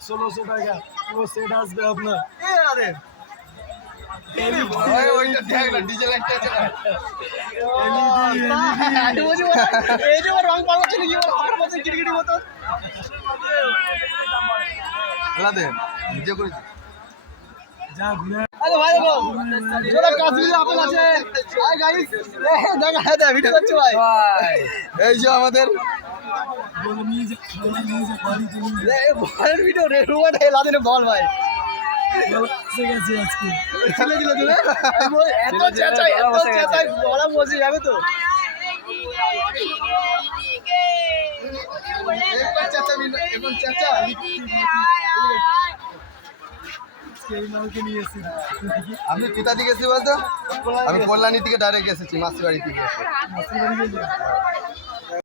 1600 টাকা ও সেট আসবে আপনার এই যে আমাদের বল ভাই বসে যাবে তো আপনি কোথা থেকে এসেছি বলতো? আমি কল্যাণী থেকে ডাইরেক্ট এসেছি, মাসির বাড়ি থেকে।